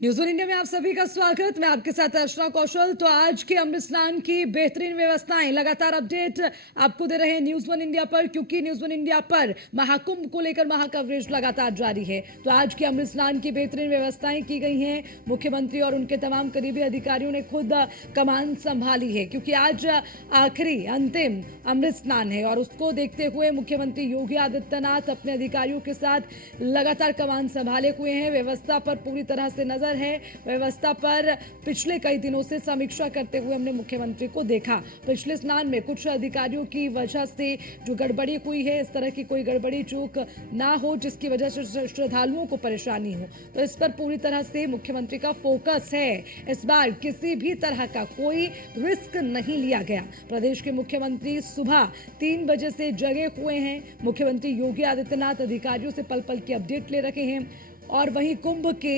News one India में आप सभी का स्वागत। मैं आपके साथ अर्चना कौशल। तो आज के अमृत स्नान की बेहतरीन व्यवस्थाएं लगातार अपडेट आपको दे रहे हैं न्यूज़ वन इंडिया पर, क्योंकि न्यूज़ वन इंडिया पर महाकुंभ को लेकर महाकवरेज लगातार जारी है। तो आज के अमृत स्नान की बेहतरीन व्यवस्थाएं की गई हैं। मुख्यमंत्री और उनके तमाम करीबी अधिकारियों ने खुद कमान संभाली है, क्योंकि आज आखिरी अंतिम अमृत स्नान है और उसको देखते हुए मुख्यमंत्री योगी आदित्यनाथ अपने अधिकारियों के साथ लगातार कमान संभाले हुए हैं। व्यवस्था पर पूरी तरह से नजर है। व्यवस्था पर पिछले कई दिनों से समीक्षा करते हुए हमने मुख्यमंत्री को देखा। पिछले स्नान में कुछ अधिकारियों की वजह से जो गड़बड़ी हुई है, इस तरह की कोई गड़बड़ी चूक ना हो जिसकी वजह से श्रद्धालुओं को परेशानी हो, तो इस पर पूरी तरह से मुख्यमंत्री का फोकस है। इस बार किसी भी तरह का कोई रिस्क नहीं लिया गया। प्रदेश के मुख्यमंत्री सुबह 3 बजे से जगे हुए हैं। मुख्यमंत्री योगी आदित्यनाथ अधिकारियों से पल पल की अपडेट ले रहे हैं। और वहीं कुंभ के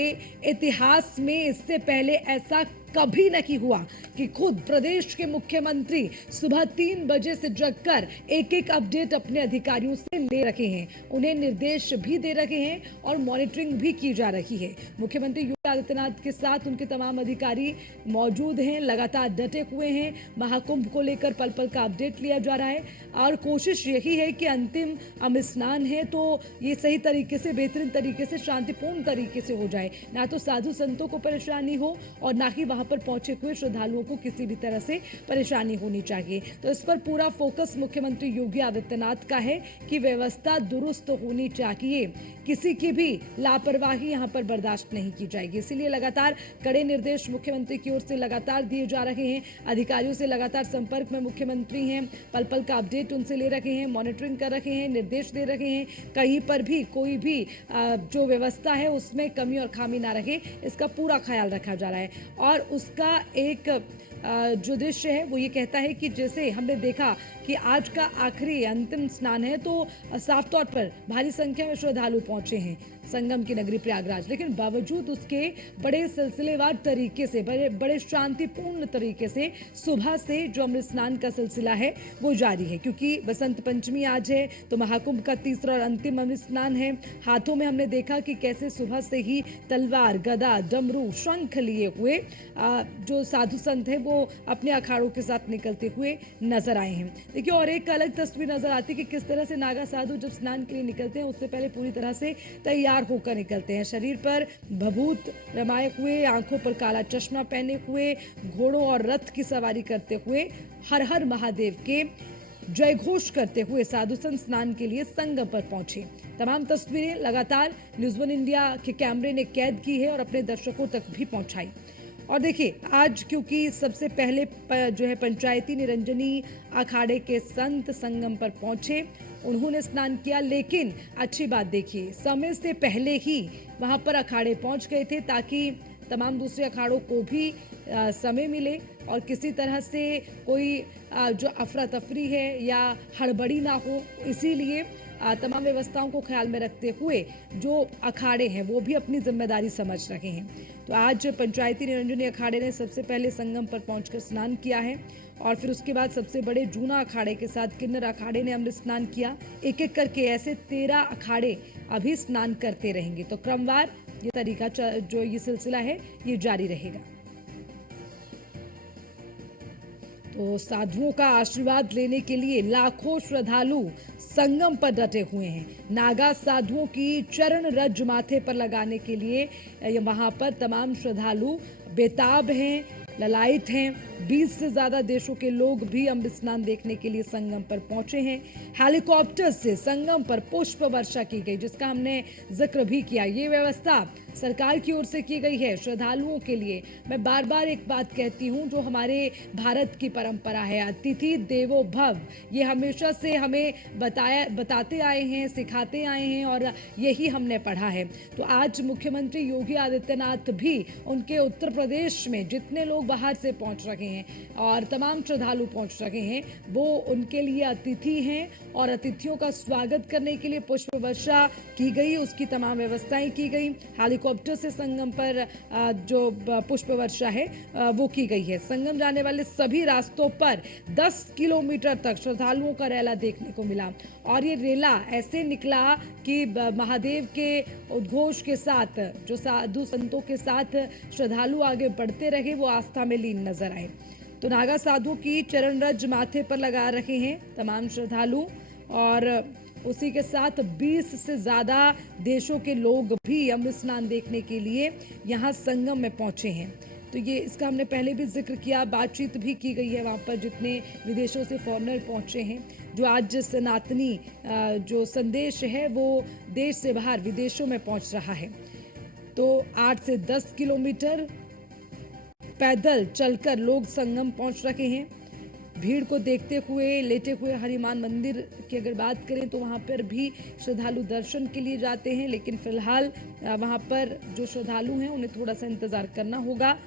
इतिहास में इससे पहले ऐसा कभी नहीं हुआ कि खुद प्रदेश के मुख्यमंत्री सुबह 3 बजे से जगकर एक एक अपडेट अपने अधिकारियों से ले रखे हैं, उन्हें निर्देश भी दे रहे हैं और मॉनिटरिंग भी की जा रही है। मुख्यमंत्री योगी आदित्यनाथ के साथ उनके तमाम अधिकारी मौजूद हैं, लगातार डटे हुए हैं। महाकुंभ को लेकर पल पल का अपडेट लिया जा रहा है और कोशिश यही है कि अंतिम अमृत स्नान है तो ये सही तरीके से, बेहतरीन तरीके से, शांतिपूर्ण तरीके से हो जाए, ना तो साधु संतों को परेशानी हो और ना ही वहां पर पहुंचे हुए श्रद्धालुओं को किसी भी तरह से परेशानी होनी चाहिए। तो इस पर पूरा फोकस मुख्यमंत्री योगी आदित्यनाथ का है कि व्यवस्था दुरुस्त होनी चाहिए, किसी की भी लापरवाही यहां पर बर्दाश्त नहीं की जाएगी। इसीलिए लगातार कड़े निर्देश मुख्यमंत्री की ओर से लगातार दिए जा रहे हैं। अधिकारियों से लगातार संपर्क में मुख्यमंत्री हैं, पल पल का अपडेट उनसे ले रखे हैं, मॉनिटरिंग कर रहे हैं, निर्देश दे रहे हैं। कहीं पर भी कोई भी जो व्यवस्था है उसमें कमी और खामी ना रहे, इसका पूरा ख्याल रखा जा रहा है। और उसका एक जो दृश्य है वो ये कहता है कि जैसे हमने देखा कि आज का आखिरी अंतिम स्नान है तो साफ तौर पर भारी संख्या में श्रद्धालु पहुंचे हैं संगम की नगरी प्रयागराज, लेकिन बावजूद उसके बड़े सिलसिलेवार तरीके से, बड़े शांतिपूर्ण तरीके से सुबह से जो अमृत स्नान का सिलसिला है वो जारी है। क्योंकि बसंत पंचमी आज है तो महाकुंभ का तीसरा और अंतिम अमृत स्नान है। हाथों में हमने देखा कि कैसे सुबह से ही तलवार, गदा, डमरू, शंख लिए हुए जो साधु संत हैं वो अपने अखाड़ों के साथ निकलते हुए नजर आए हैं। देखिए, और एक अलग तस्वीर नजर आती है कि किस तरह से नागा साधु जब स्नान के लिए निकलते हैं उससे पहले पूरी तरह से तैयार होकर निकलते हैं। शरीर पर भभूत रमाए हुए, आंखों पर काला चश्मा पहने हुए, घोड़ों और रथ की सवारी करते हुए, हर हर महादेव के जय घोष करते हुए साधु संत स्नान के लिए संगम पर पहुंचे। तमाम तस्वीरें लगातार न्यूज़ वन इंडिया के कैमरे ने कैद की है और अपने दर्शकों तक भी पहुंचाई। और देखिए, आज क्योंकि सबसे पहले जो है पंचायती निरंजनी अखाड़े के संत संगम पर पहुंचे, उन्होंने स्नान किया, लेकिन अच्छी बात देखिए, समय से पहले ही वहां पर अखाड़े पहुंच गए थे ताकि तमाम दूसरे अखाड़ों को भी समय मिले और किसी तरह से कोई जो अफरा तफरी है या हड़बड़ी ना हो। इसीलिए तमाम व्यवस्थाओं को ख्याल में रखते हुए जो अखाड़े हैं वो भी अपनी जिम्मेदारी समझ रहे हैं। तो आज पंचायती निरंजनी अखाड़े ने सबसे पहले संगम पर पहुंचकर स्नान किया है और फिर उसके बाद सबसे बड़े जूना अखाड़े के साथ किन्नर अखाड़े ने अमृत स्नान किया। एक एक करके ऐसे 13 अखाड़े अभी स्नान करते रहेंगे। तो क्रमवार ये तरीका, जो ये सिलसिला है, ये जारी रहेगा। तो साधुओं का आशीर्वाद लेने के लिए लाखों श्रद्धालु संगम पर डटे हुए हैं। नागा साधुओं की चरण रज माथे पर लगाने के लिए वहां पर तमाम श्रद्धालु बेताब हैं, ललायत हैं। 20 से ज्यादा देशों के लोग भी अमृत स्नान देखने के लिए संगम पर पहुंचे हैं। हेलीकॉप्टर से संगम पर पुष्प वर्षा की गई, जिसका हमने जिक्र भी किया। ये व्यवस्था सरकार की ओर से की गई है श्रद्धालुओं के लिए। मैं बार बार एक बात कहती हूं, जो हमारे भारत की परंपरा है, अतिथि देवो भव, ये हमेशा से हमें बताते आए हैं, सिखाते आए हैं और यही हमने पढ़ा है। तो आज मुख्यमंत्री योगी आदित्यनाथ भी उनके उत्तर प्रदेश में जितने लोग बाहर से पहुंच रहे हैं और तमाम श्रद्धालु पहुंच रहे हैं, वो उनके लिए अतिथि हैं और अतिथियों का स्वागत करने के लिए पुष्प वर्षा की गई, उसकी तमाम व्यवस्थाएं की गई। हेलीकॉप्टर हेलीकॉप्टर से संगम पर जो पुष्प वर्षा है वो की गई है। संगम जाने वाले सभी रास्तों पर 10 किलोमीटर तक श्रद्धालुओं का रेला देखने को मिला और ये रेला ऐसे निकला कि महादेव के उद्घोष के साथ जो साधु संतों के साथ श्रद्धालु आगे बढ़ते रहे वो आस्था में लीन नजर आए। तो नागा साधु की चरण रज माथे पर लगा रहे हैं तमाम श्रद्धालु और उसी के साथ 20 से ज़्यादा देशों के लोग भी अमृत स्नान देखने के लिए यहाँ संगम में पहुंचे हैं। तो ये इसका हमने पहले भी जिक्र किया, बातचीत भी की गई है वहाँ पर जितने विदेशों से फॉरेनर पहुंचे हैं। जो आज सनातनी जो संदेश है वो देश से बाहर विदेशों में पहुंच रहा है। तो 8 से 10 किलोमीटर पैदल चलकर लोग संगम पहुंच रहे हैं। भीड़ को देखते हुए लेटे हुए हनुमान मंदिर की अगर बात करें तो वहां पर भी श्रद्धालु दर्शन के लिए जाते हैं, लेकिन फिलहाल वहां पर जो श्रद्धालु हैं उन्हें थोड़ा सा इंतजार करना होगा